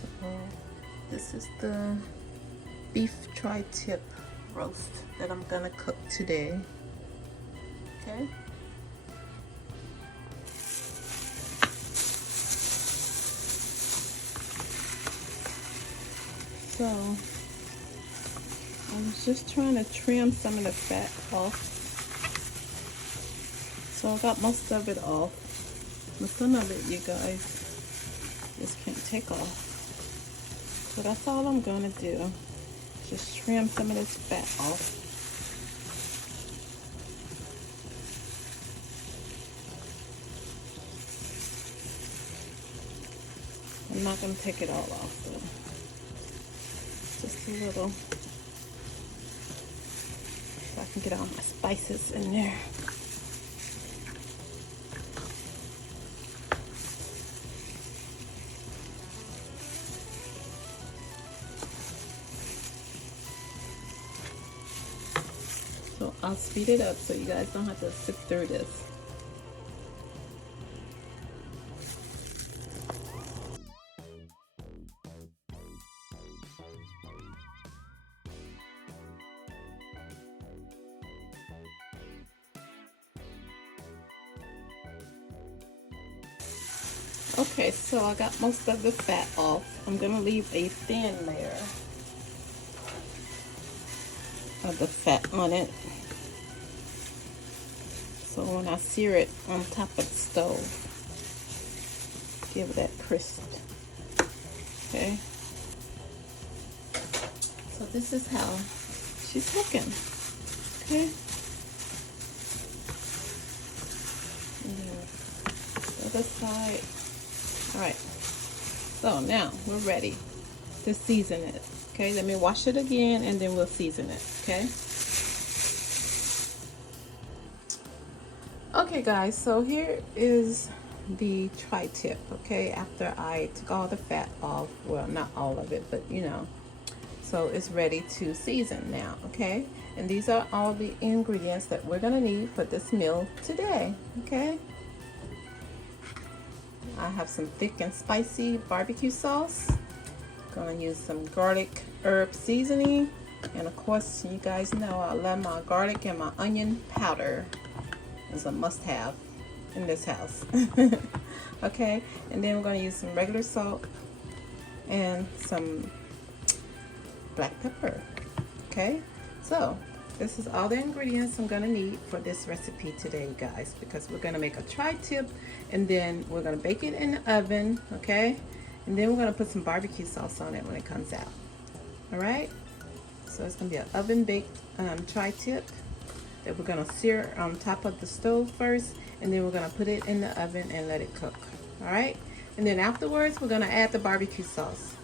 So this is the beef tri-tip roast that I'm gonna cook today. Okay. So I was just trying to trim some of the fat off. So I got most of it off. But some of it, you guys, just can't take off. So that's all I'm gonna do. Just trim some of this fat off. I'm not gonna take it all off though. Just a little. So I can get all my spices in there. So I'll speed it up so you guys don't have to sit through this. Okay, so I got most of the fat off. I'm gonna leave a thin layer of the fat on it. So when I sear it on top of the stove, give it that crisp. Okay. So this is how she's looking. Okay. And then the other side. All right. So now we're ready to season it. Okay, let me wash it again and then we'll season it. Okay. Okay guys, so here is the tri-tip. Okay, after I took all the fat off, well, not all of it, but you know, so it's ready to season now. Okay, and these are all the ingredients that we're gonna need for this meal today. Okay, I have some thick and spicy barbecue sauce. Gonna use some garlic herb seasoning, and of course you guys know I love my garlic and my onion powder. It's a must-have in this house. Okay, and then we're going to use some regular salt and some black pepper. Okay, so this is all the ingredients I'm going to need for this recipe today, guys, because we're going to make a tri-tip and then we're going to bake it in the oven. Okay, and then we're going to put some barbecue sauce on it when it comes out. All right, so it's going to be an oven baked tri-tip that we're going to sear on top of the stove first, and then we're going to put it in the oven and let it cook. All right, and then afterwards we're going to add the barbecue sauce.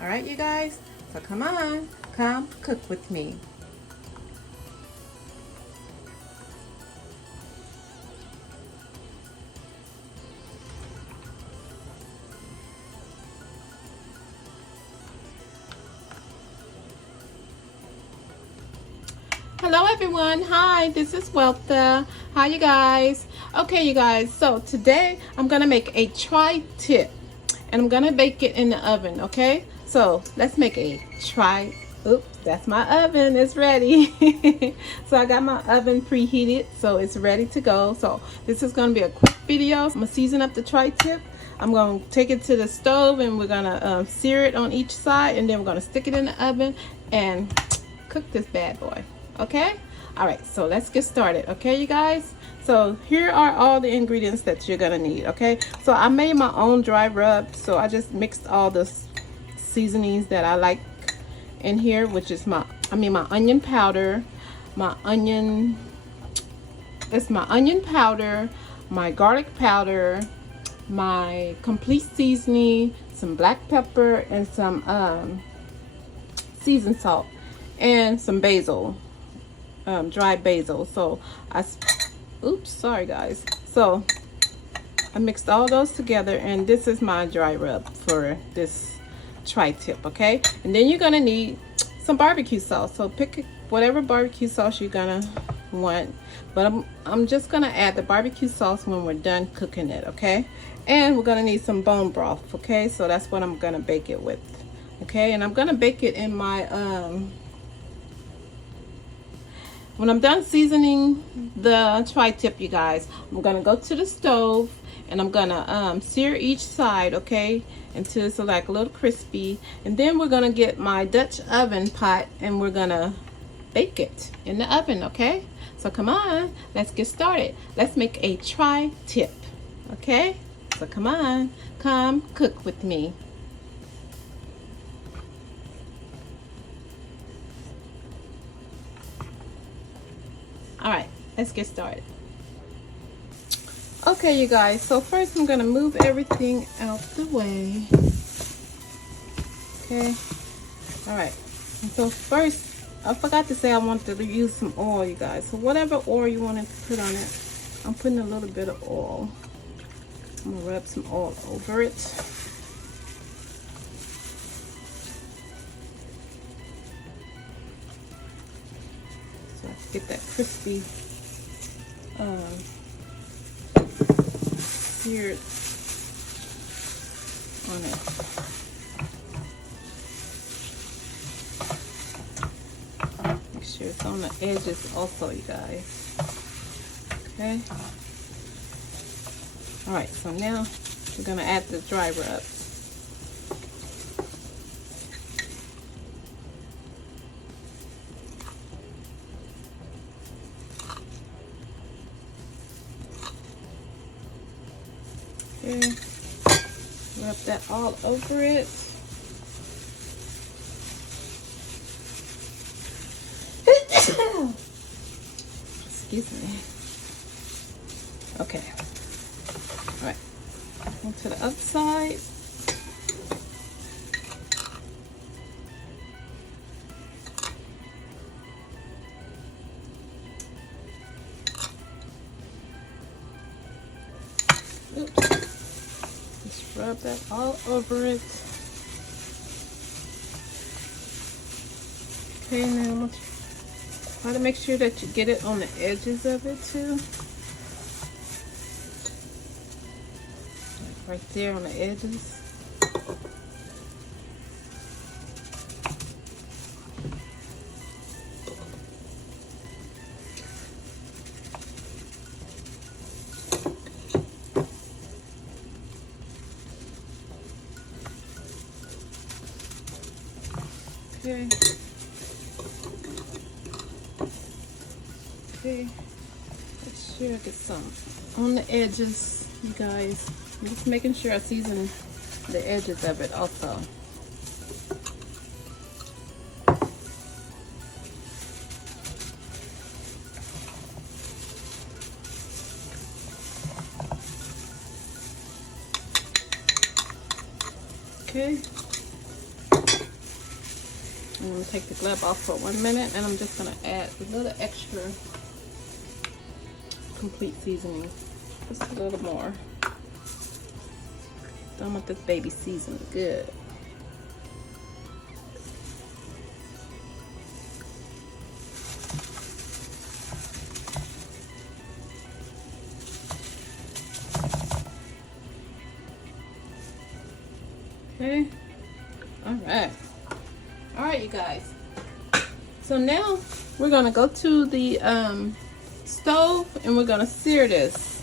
All right, you guys, so come on, come cook with me. Hello everyone, hi, this is Weltha. Hi you guys. Okay you guys, so today I'm gonna make a tri-tip and I'm gonna bake it in the oven. Okay, so let's make a oops, that's my oven, it's ready. So I got my oven preheated, so it's ready to go. So this is gonna be a quick video. I'm gonna season up the tri-tip. I'm gonna take it to the stove and we're gonna sear it on each side, and then we're gonna stick it in the oven and cook this bad boy. Okay, all right, so let's get started. Okay you guys, so here are all the ingredients that you're gonna need. Okay, so I made my own dry rub, so I just mixed all the seasonings that I like in here, which is my onion powder, my onion powder, my garlic powder, my complete seasoning, some black pepper, and some seasoned salt, and some basil, dried basil. So oops, sorry guys. So I mixed all those together, and this is my dry rub for this tri-tip. Okay, and then you're gonna need some barbecue sauce. So pick whatever barbecue sauce you're gonna want, but I'm just gonna add the barbecue sauce when we're done cooking it. Okay, And we're gonna need some bone broth, okay? So that's what I'm gonna bake it with, okay? And I'm gonna bake it in my, when I'm done seasoning the tri-tip, you guys, I'm gonna go to the stove and I'm gonna sear each side, okay? Until it's like a little crispy. And then we're gonna get my Dutch oven pot and we're gonna bake it in the oven, okay? So come on, let's get started. Let's make a tri-tip, okay? So come on, come cook with me. All right, let's get started. Okay, you guys, so first I'm gonna move everything out the way. Okay, all right. And so first, I forgot to say I wanted to use some oil, you guys. So whatever oil you wanted to put on it, I'm putting a little bit of oil. I'm gonna rub some oil over it. So I can get that crispy, seared on it. Make sure it's on the edges also, you guys. Okay. All right, so now we're gonna add the dry rub. Okay, rub that all over it. Excuse me. Okay. All right. Go to the other side. Oops. Just rub that all over it. Okay, now I'm gonna try to make sure that you get it on the edges of it too. Like right there on the edges. Okay. Okay. Let's sure I get some on the edges, you guys. I'm just making sure I season the edges of it also. Okay. I'm going to take the glove off for 1 minute and I'm just going to add a little extra complete seasoning. Just a little more. Don't want this baby seasoned good. Okay. All right, you guys. So now we're gonna go to the stove and we're gonna sear this.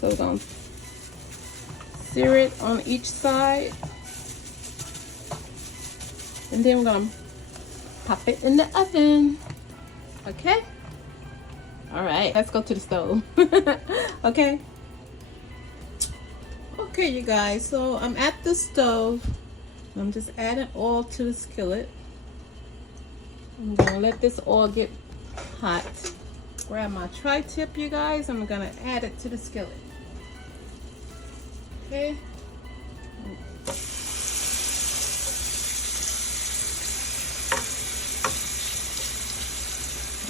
So we're gonna sear it on each side, and then we're gonna pop it in the oven. Okay. All right. Let's go to the stove. Okay. Okay, you guys, so I'm at the stove. I'm just adding oil to the skillet. I'm gonna let this oil get hot. Grab my tri-tip, you guys. I'm gonna add it to the skillet. Okay.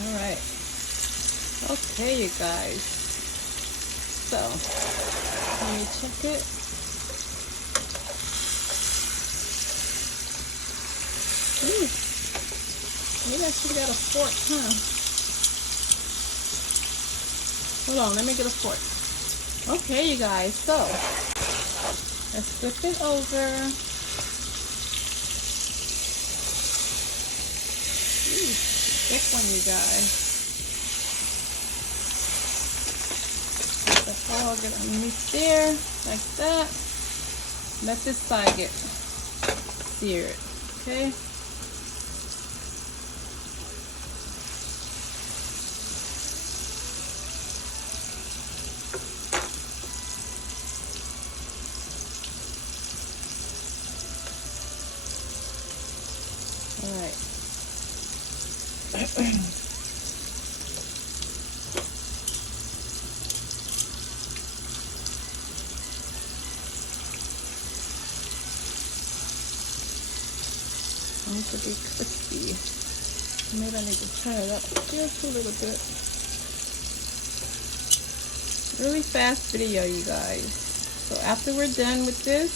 All right. Okay, you guys. So let me check it. Ooh, maybe I should have got a fork, huh? Hold on, let me get a fork. Okay, you guys, so let's flip it over. Ooh, thick one, you guys. Let the oil get underneath there, like that. Let this side get seared, okay? All right. Needs to be crispy. Maybe I need to turn it up just a little bit. Really fast video, you guys. So after we're done with this,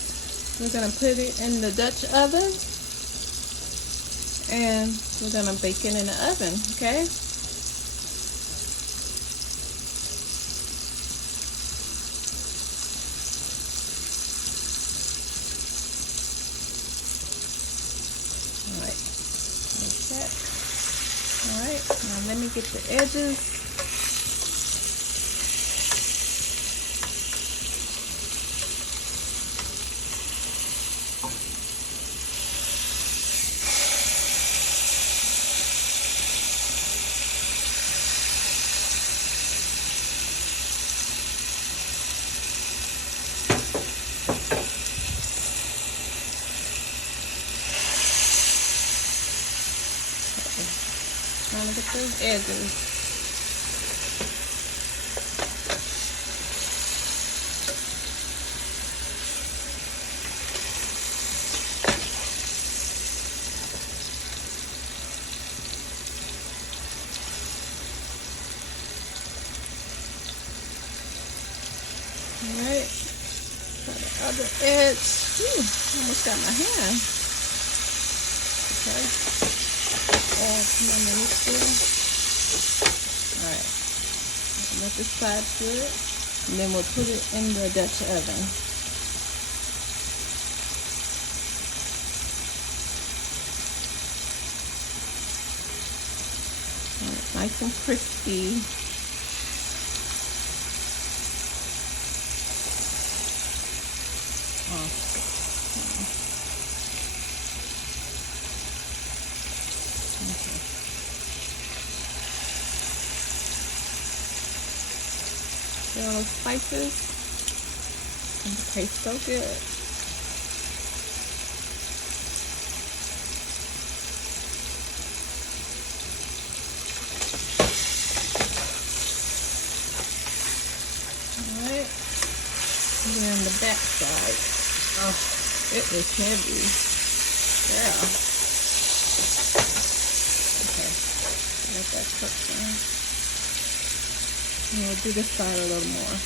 we're gonna put it in the Dutch oven and we're gonna bake it in the oven, okay? Alright, like that. Alright, now let me get the edges. Trying to get those edges. Alright, try the other edge. Ooh, almost got my hand. Okay. All come underneath there. Alright, let this side do it, and then we'll put it in the Dutch oven. Alright, nice and crispy. See all those spices? And it tastes so good. Alright. And then the back side. Oh, it is heavy. Yeah. Okay. Let that cook down. And we'll do this side a little more.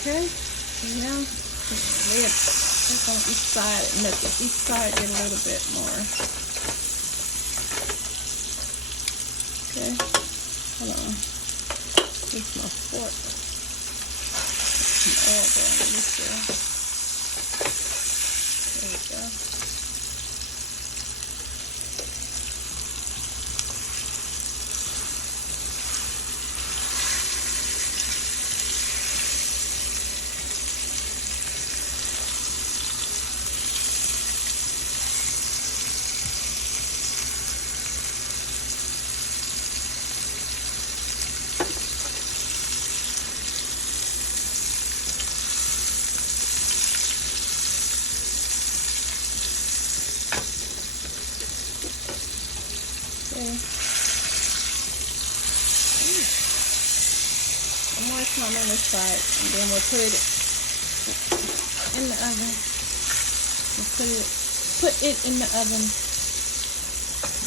Okay, and now lay it on each side and let each side get a little bit more. Okay, hold on. Here's my fork. Some oil going in this there. There we go. One more time on this side, and then we'll put it in the oven. We'll put it in the oven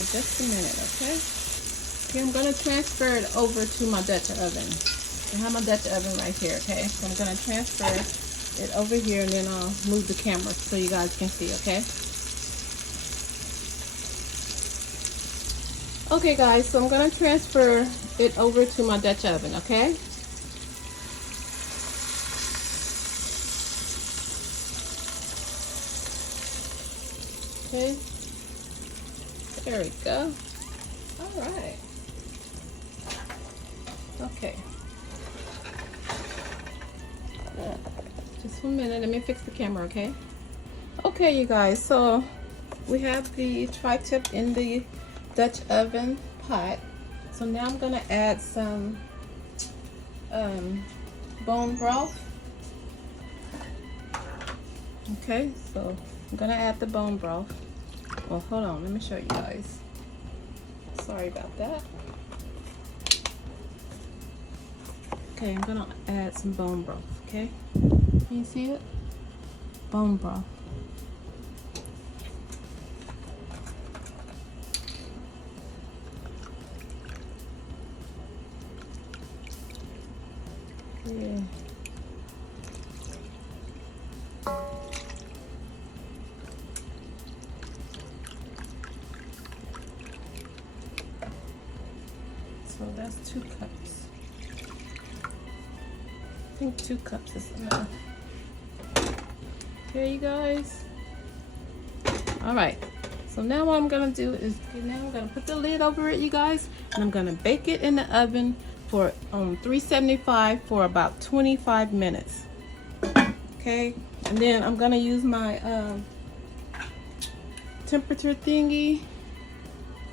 for just a minute, okay? Okay, I'm gonna transfer it over to my Dutch oven. I have my Dutch oven right here, okay? So I'm gonna transfer it over here, and then I'll move the camera so you guys can see, okay? Okay guys, so I'm gonna transfer it over to my Dutch oven, okay? Okay, there we go. All right. Okay. Just 1 minute, let me fix the camera, okay? Okay, you guys, so we have the tri-tip in the Dutch oven pot. So now I'm gonna add some bone broth. Okay, so I'm gonna add the bone broth. Well, hold on, let me show you guys. Sorry about that. Okay, I'm gonna add some bone broth, okay? Can you see it? Bone broth. Yeah. So that's 2 cups. I think 2 cups is enough. Okay, you guys. All right. So now what I'm gonna do is, now I'm gonna put the lid over it, you guys, and I'm gonna bake it in the oven for 375 for about 25 minutes. Okay, and then I'm gonna use my temperature thingy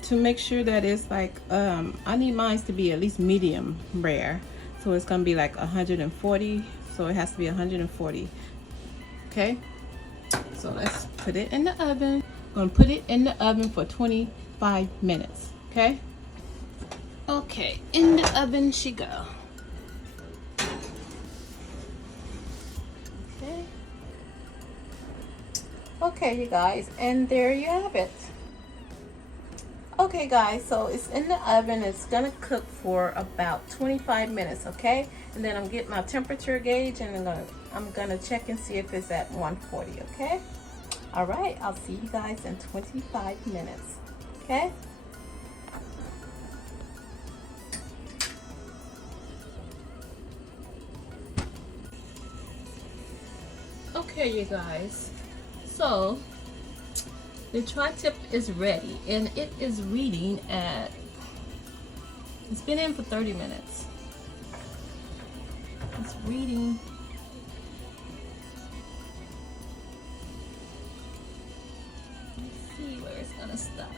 to make sure that it's like I need mine to be at least medium rare, so it's gonna be like 140, so it has to be 140. Okay, so let's put it in the oven. I'm gonna put it in the oven for 25 minutes. Okay, in the oven she go. Okay, you guys, and there you have it. Okay guys, so it's in the oven. It's gonna cook for about 25 minutes, okay? And then I'm getting my temperature gauge, and I'm gonna check and see if it's at 140, okay? All right, I'll see you guys in 25 minutes, okay? Okay, you guys, so the tri-tip is ready, and it is reading at, it's been in for 30 minutes. It's reading. Let's see where it's gonna stop.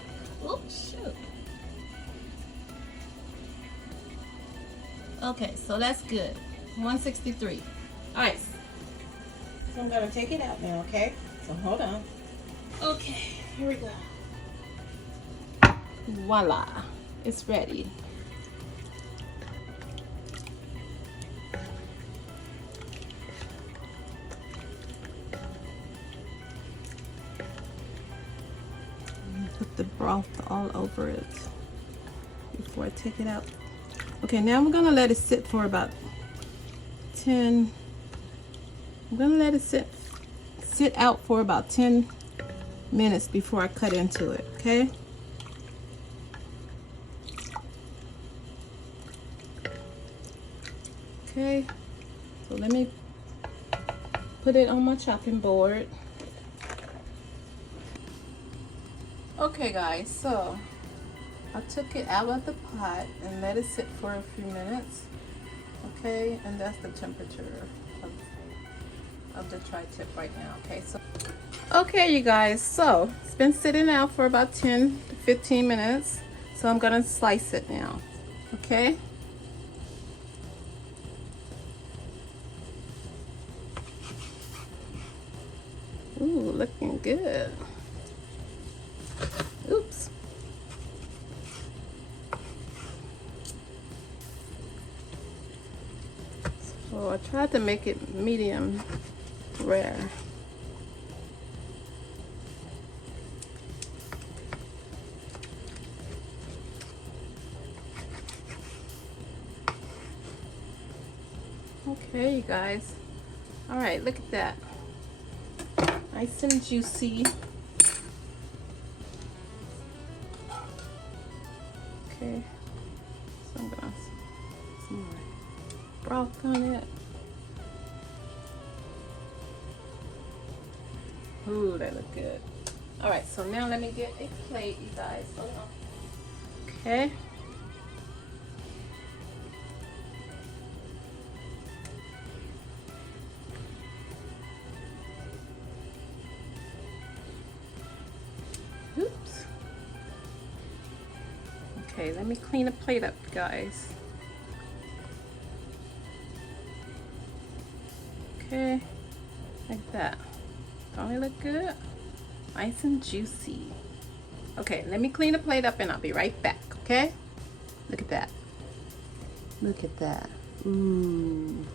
Oh, shoot. Okay, so that's good. 163. All right. So I'm gonna take it out now, okay? So hold on. Okay, here we go. Voila, it's ready. Put the broth all over it before I take it out. Okay, now I'm gonna let it sit for about 10. I'm gonna let it sit out for about 10 minutes before I cut into it, okay? Okay, so let me put it on my chopping board. Okay guys, so I took it out of the pot and let it sit for a few minutes, okay? And that's the temperature of the tri-tip right now, okay? So okay, you guys, so it's been sitting out for about 10 to 15 minutes, so I'm gonna slice it now, okay? Ooh, looking good. Oops. So I tried to make it medium rare. Okay, you guys. All right, look at that. Nice and juicy. Okay, so I'm gonna put some more broth on it. Ooh, that look good. All right, so now let me get a plate, you guys. Hold on. Okay. Oops. Okay, let me clean the plate up, guys. Okay, like that. Don't it look good? Nice and juicy. Okay, let me clean the plate up and I'll be right back, okay? Look at that. Look at that. Ooh,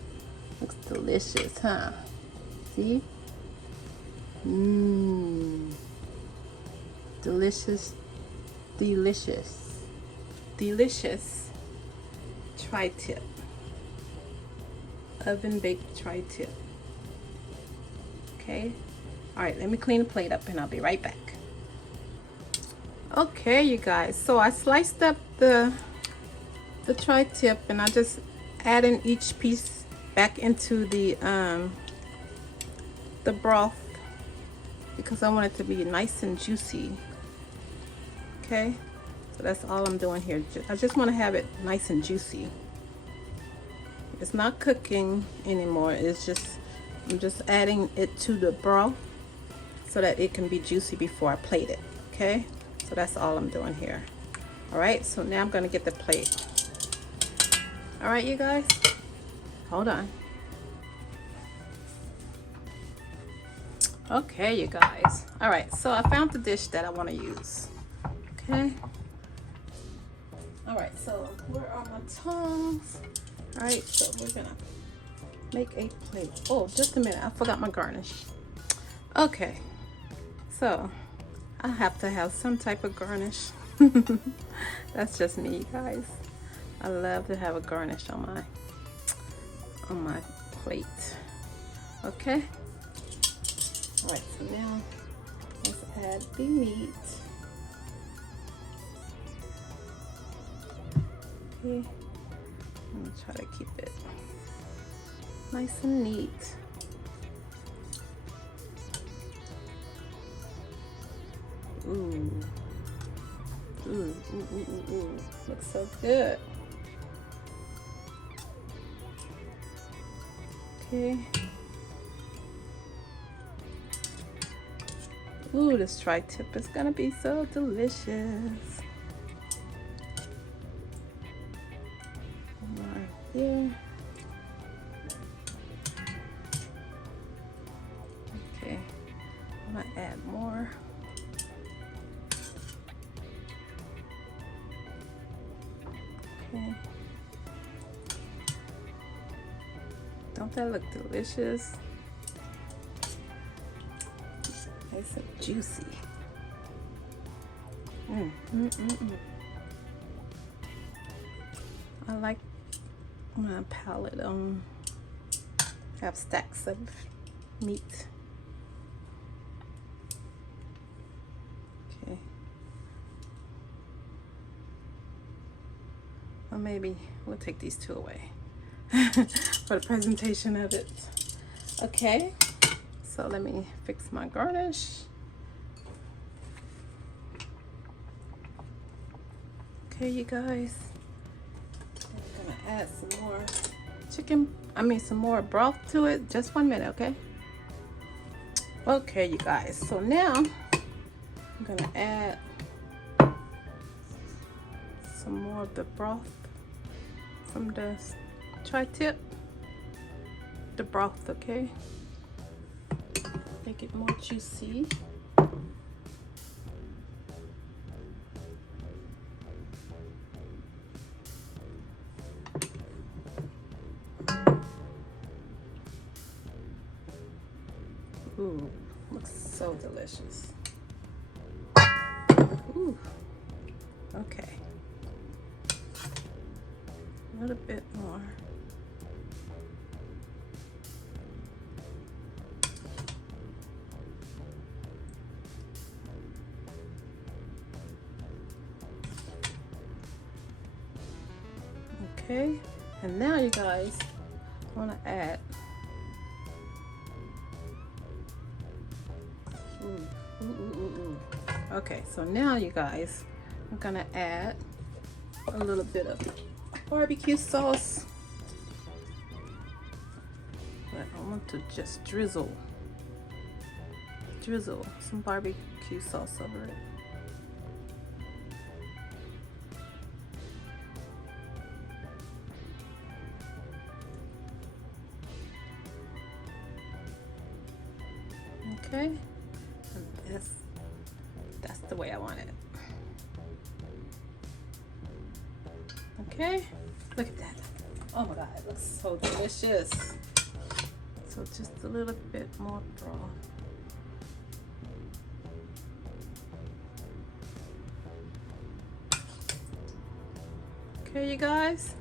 looks delicious, huh? See? Mmm. Delicious, delicious, delicious tri-tip. Oven baked tri-tip. Okay. All right, let me clean the plate up and I'll be right back. Okay, you guys, so I sliced up the tri-tip and I just add in each piece back into the broth because I want it to be nice and juicy. Okay, so that's all I'm doing here. I just want to have it nice and juicy. It's not cooking anymore. It's just, I'm just adding it to the broth so that it can be juicy before I plate it. Okay, so that's all I'm doing here. All right, so now I'm gonna get the plate. All right, you guys, hold on. Okay, you guys. All right, so I found the dish that I want to use. Okay. All right, so where are my tongs? All right, so we're gonna make a plate. Oh, just a minute, I forgot my garnish. Okay, so I have to have some type of garnish. That's just me, you guys. I love to have a garnish on my plate. Okay. All right, so now let's add the meat. Okay, I'm gonna try to keep it nice and neat. Ooh. Ooh, ooh, ooh, ooh, ooh. Looks so good. Okay. Ooh, this tri-tip is gonna be so delicious. Right there. Okay, I'm gonna add more. Okay. Don't that look delicious? Nice and juicy. I like my palette have stacks of meat. Okay. Well, maybe we'll take these two away for the presentation of it. Okay. So let me fix my garnish. Okay, you guys. I'm gonna add some more some more broth to it. Just 1 minute, okay? Okay, you guys. So now I'm gonna add some more of the broth from the tri-tip. The broth, okay? Make it more juicy. Ooh, looks so delicious. Ooh, okay. A little bit more. Okay, and now you guys want to add okay, so now you guys, I'm gonna add a little bit of barbecue sauce, but I want to just drizzle some barbecue sauce over it. Okay, and that's the way I want it. Okay, look at that. Oh my God, it looks so delicious. So just a little bit more broth. Okay, you guys,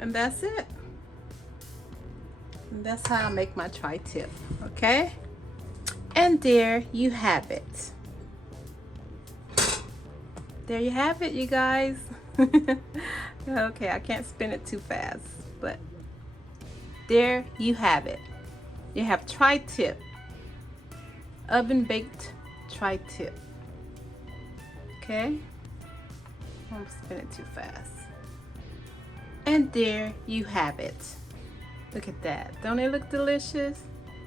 and that's it. And that's how I make my tri-tip, okay? And there you have it. There you have it, you guys. Okay, I can't spin it too fast, but there you have it. You have tri-tip, oven baked tri-tip. Okay, I won't spin it too fast. And there you have it. Look at that. Don't it look delicious?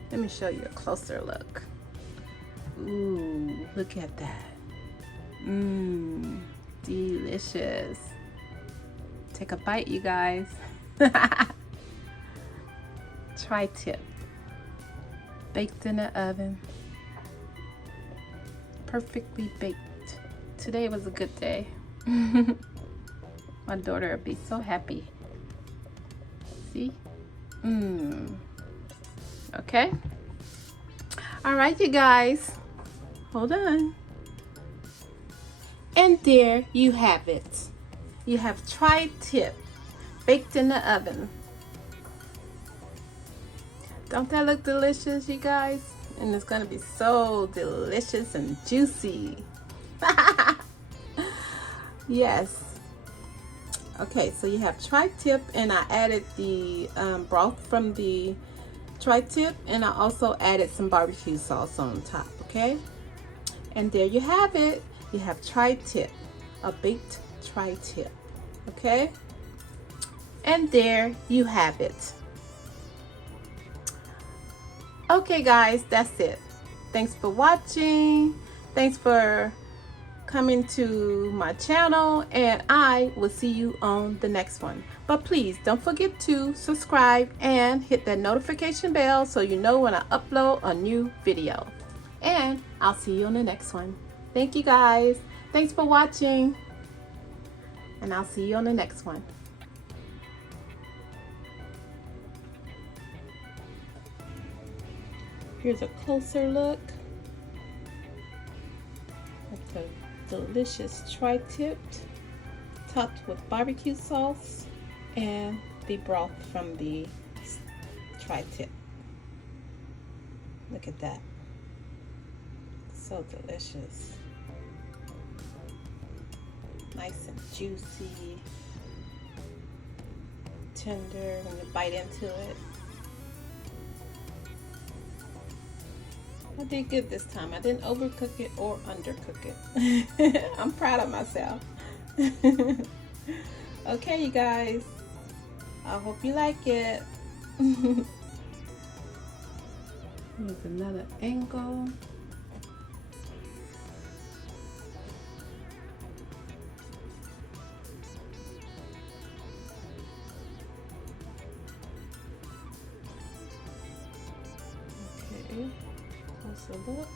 Let me show you a closer look. Ooh, look at that. Mmm, delicious. Take a bite, you guys. Tri-tip, baked in the oven, perfectly baked. Today was a good day. My daughter will be so happy. See? Mmm. Okay. All right, you guys. Hold on. And there you have it. You have tri-tip, baked in the oven. Don't that look delicious, you guys? And it's gonna be so delicious and juicy. Yes. Okay, so you have tri-tip, and I added the broth from the tri-tip, and I also added some barbecue sauce on top, okay? And there you have it. You have tri-tip, a baked tri-tip, okay? And there you have it. Okay guys, that's it. Thanks for watching. Thanks for coming to my channel, and I will see you on the next one. But please don't forget to subscribe and hit that notification bell so you know when I upload a new video. And I'll see you on the next one. Thank you guys. Thanks for watching, and I'll see you on the next one. Here's a closer look at the delicious tri-tipped, topped with barbecue sauce and the broth from the tri-tip. Look at that. So delicious. Nice and juicy, tender when you bite into it. I did good this time. I didn't overcook it or undercook it. I'm proud of myself. Okay, you guys. I hope you like it. Here's another angle. Okay. Closer look.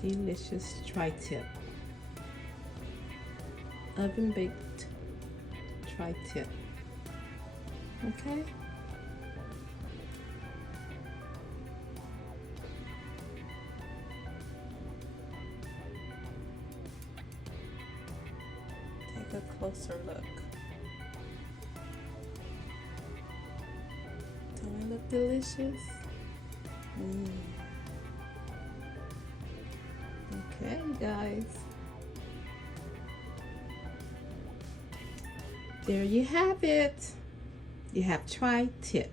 Delicious tri-tip, oven baked tri-tip. Okay. Take a closer look. Don't it look delicious? Okay, guys. There you have it. You have tri-tip.